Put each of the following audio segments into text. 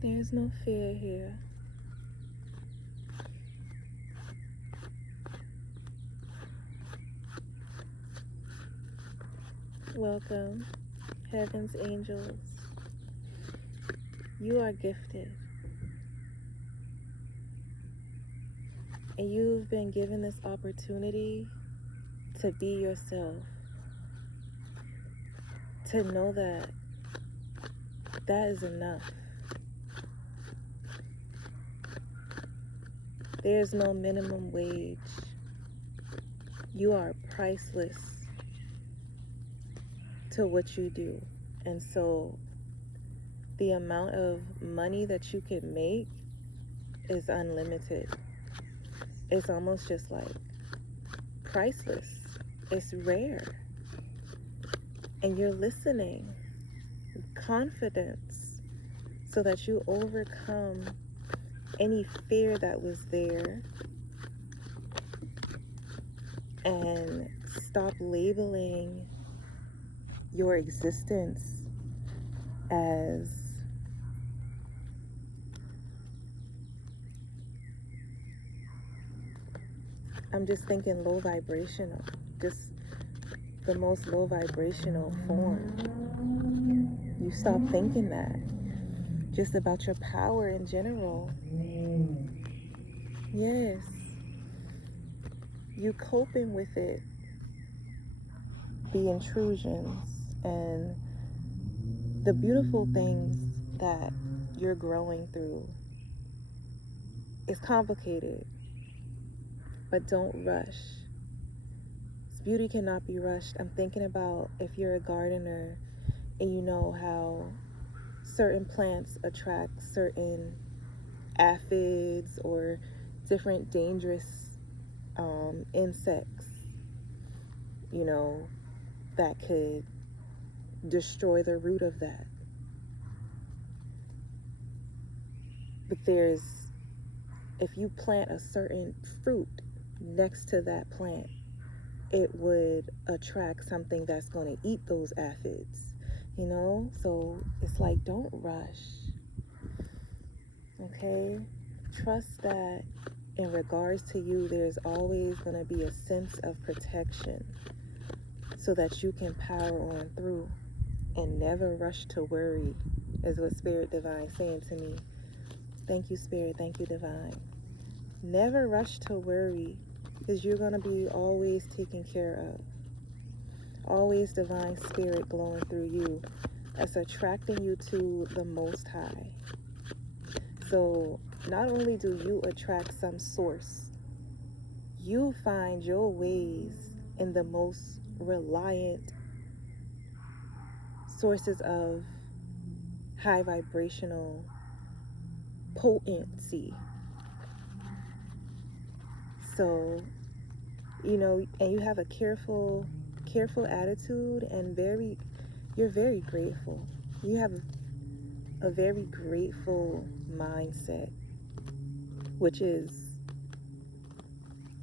There's no fear here. Welcome, heaven's angels. You are gifted. And you've been given this opportunity to be yourself. To know that that is enough. There's no minimum wage. You are priceless to what you do. And so the amount of money that you can make is unlimited. It's almost just like priceless. It's rare. And you're listening with confidence so that you overcome any fear that was there and stop labeling your existence as I'm just thinking low vibrational, just the most low vibrational form. You stop thinking that just about your power in general. Yes, you coping with it, the intrusions and the beautiful things that you're growing through. It's complicated, but don't rush. Beauty cannot be rushed. I'm thinking about if you're a gardener and you know how certain plants attract certain aphids or different dangerous insects, you know, that could destroy the root of that. But if you plant a certain fruit next to that plant, it would attract something that's going to eat those aphids, you know? So it's like, don't rush, okay? Trust that in regards to you, there's always going to be a sense of protection so that you can power on through and never rush to worry, is what Spirit Divine is saying to me. Thank you, Spirit. Thank you, Divine. Never rush to worry, because you're going to be always taken care of. Always Divine Spirit glowing through you. That's attracting you to the Most High. So not only do you attract some source, you find your ways in the most reliant sources of high vibrational potency. So, you know, and you have a careful attitude and you're very grateful. You have a very grateful mindset, which is,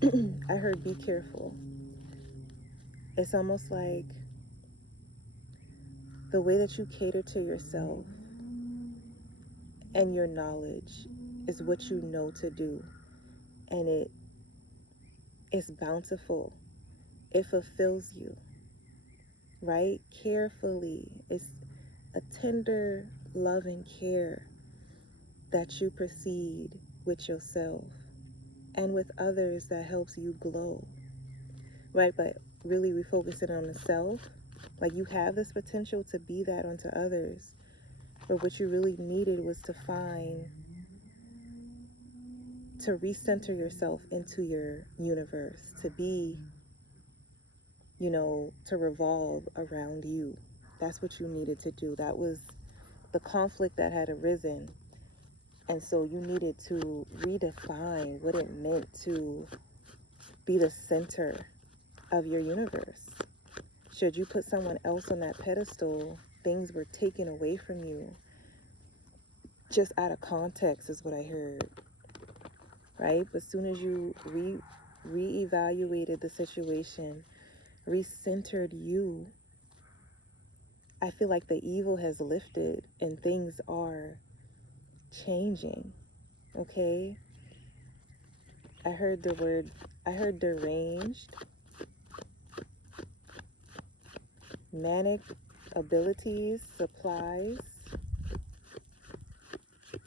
I heard be careful. It's almost like the way that you cater to yourself and your knowledge is what you know to do. And it is bountiful. It fulfills you, right? Carefully. It's a tender love and care that you proceed with yourself and with others that helps you glow, right? But really we focusing on the self. Like, you have this potential to be that unto others, but what you really needed was to recenter yourself into your universe, to be, you know, to revolve around you. That's what you needed to do. That was the conflict that had arisen. And so you needed to redefine what it meant to be the center of your universe. Should you put someone else on that pedestal, things were taken away from you. Just out of context is what I heard, right? But as soon as you re-evaluated the situation, recentered you, I feel like the evil has lifted and things are changing, okay? I heard deranged, manic abilities, supplies,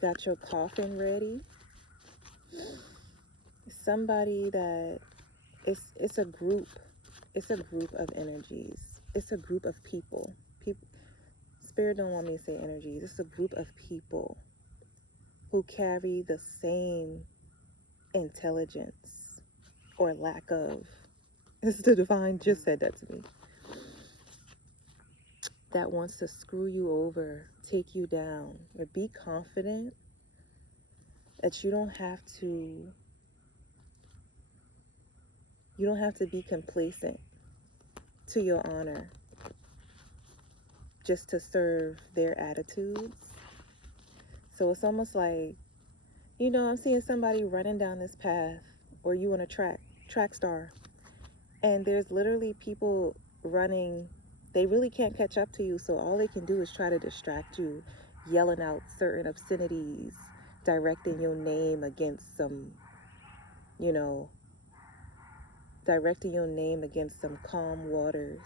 got your coffin ready. Somebody that it's a group of energies. It's a group of people. Spirit don't want me to say energies. It's a group of people who carry the same intelligence or lack of. It's the divine just said that to me. That wants to screw you over, take you down, or be confident that you don't have to be complacent to your honor just to serve their attitudes. So it's almost like, I'm seeing somebody running down this path, or you on a track star, and there's literally people running. They really can't catch up to you, so all they can do is try to distract you, yelling out certain obscenities, directing your name against some, calm waters,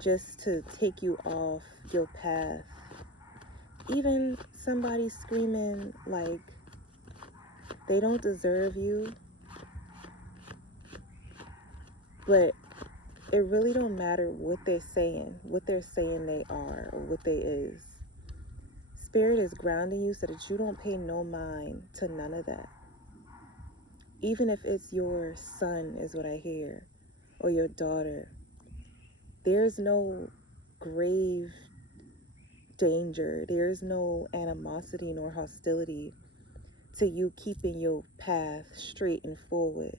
just to take you off your path. Even somebody screaming like they don't deserve you, but it really don't matter what they're saying they are or what they is. Spirit is grounding you so that you don't pay no mind to none of that. Even if it's your son, is what I hear, or your daughter. There's no grave danger. There's no animosity nor hostility to you keeping your path straight and forward.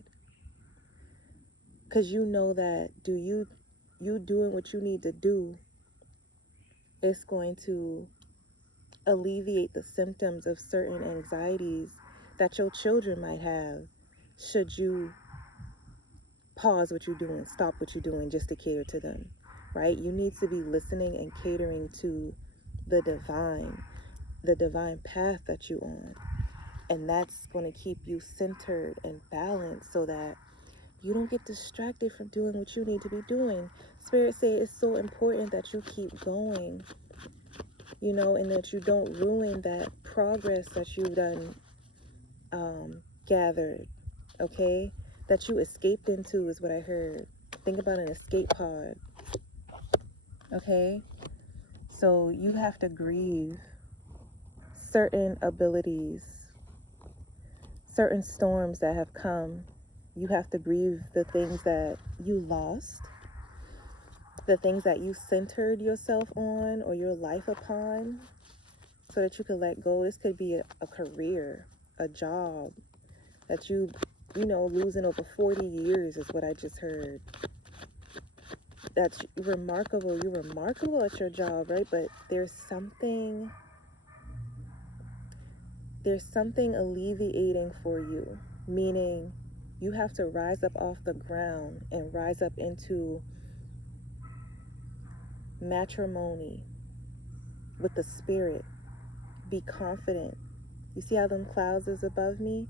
Because you know that you doing what you need to do is going to alleviate the symptoms of certain anxieties that your children might have should you pause what you're doing, stop what you're doing just to cater to them, right? You need to be listening and catering to the divine path that you're on. And that's going to keep you centered and balanced so that you don't get distracted from doing what you need to be doing. Spirit say it's so important that you keep going, and that you don't ruin that progress that you've done, gathered, okay? That you escaped into is what I heard. Think about an escape pod, okay? So you have to grieve certain abilities, certain storms that have come. You have to grieve the things that you lost, the things that you centered yourself on or your life upon, so that you can let go. This could be a career, a job that losing over 40 years is what I just heard. That's remarkable. You're remarkable at your job, right? But there's something alleviating for you, meaning you have to rise up off the ground and rise up into matrimony with the spirit. Be confident. You see how them clouds is above me?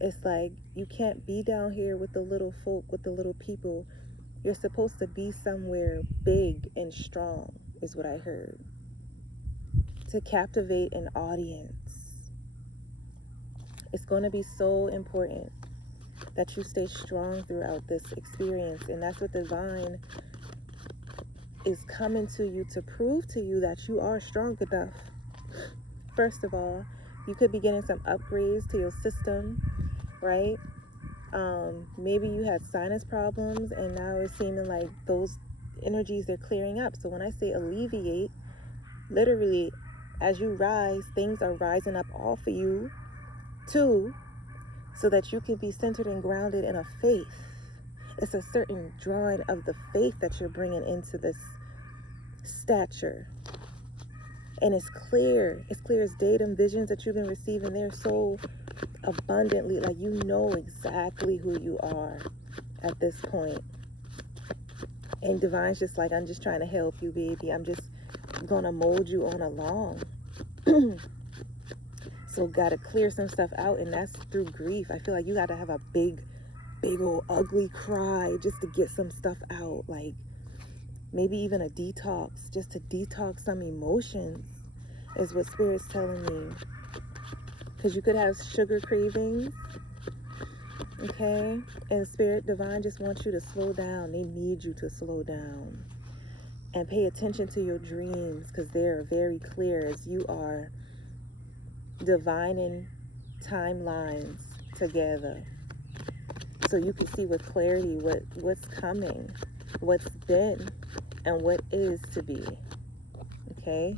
It's like you can't be down here with the little folk, with the little people. You're supposed to be somewhere big and strong, is what I heard. To captivate an audience. It's going to be so important that you stay strong throughout this experience. And that's what divine is coming to you to prove to you that you are strong enough. First of all, you could be getting some upgrades to your system, right? Maybe you had sinus problems and now it's seeming like those energies are clearing up. So when I say alleviate, literally, as you rise, things are rising up off of you too, so that you can be centered and grounded in a faith. It's a certain drawing of the faith that you're bringing into this stature. And it's clear as datum visions that you've been receiving. They're so abundantly, like you know exactly who you are at this point. And divine's just like, I'm just trying to help you, baby. I'm just gonna mold you on along. So gotta clear some stuff out, and that's through grief. I feel like you gotta have a big old ugly cry just to get some stuff out. Like maybe even a detox, just to detox some emotions is what Spirit's telling me. Because you could have sugar cravings, okay? And Spirit Divine just wants you to slow down. They need you to slow down. And pay attention to your dreams, because they're very clear as you are divining timelines together. So you can see with clarity what's coming, what's been, and what is to be. Okay?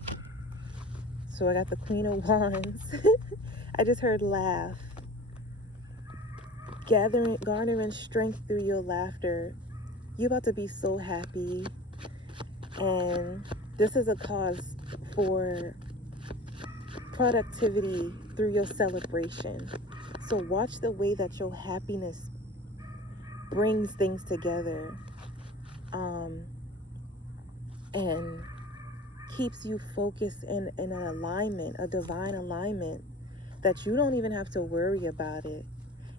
So I got the Queen of Wands. I just heard laugh. Garnering strength through your laughter. You're about to be so happy. And this is a cause for productivity through your celebration. So watch the way that your happiness brings things together, and keeps you focused in an alignment, a divine alignment, that you don't even have to worry about it.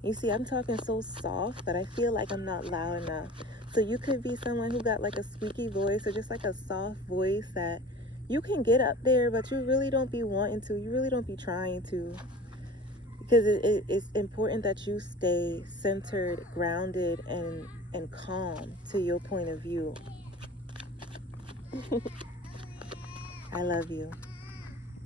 You see, I'm talking so soft, but I feel like I'm not loud enough. So you could be someone who got like a squeaky voice, or just like a soft voice that you can get up there, but you really don't be wanting to. You really don't be trying to. Because it's important that you stay centered, grounded, and calm to your point of view. I love you.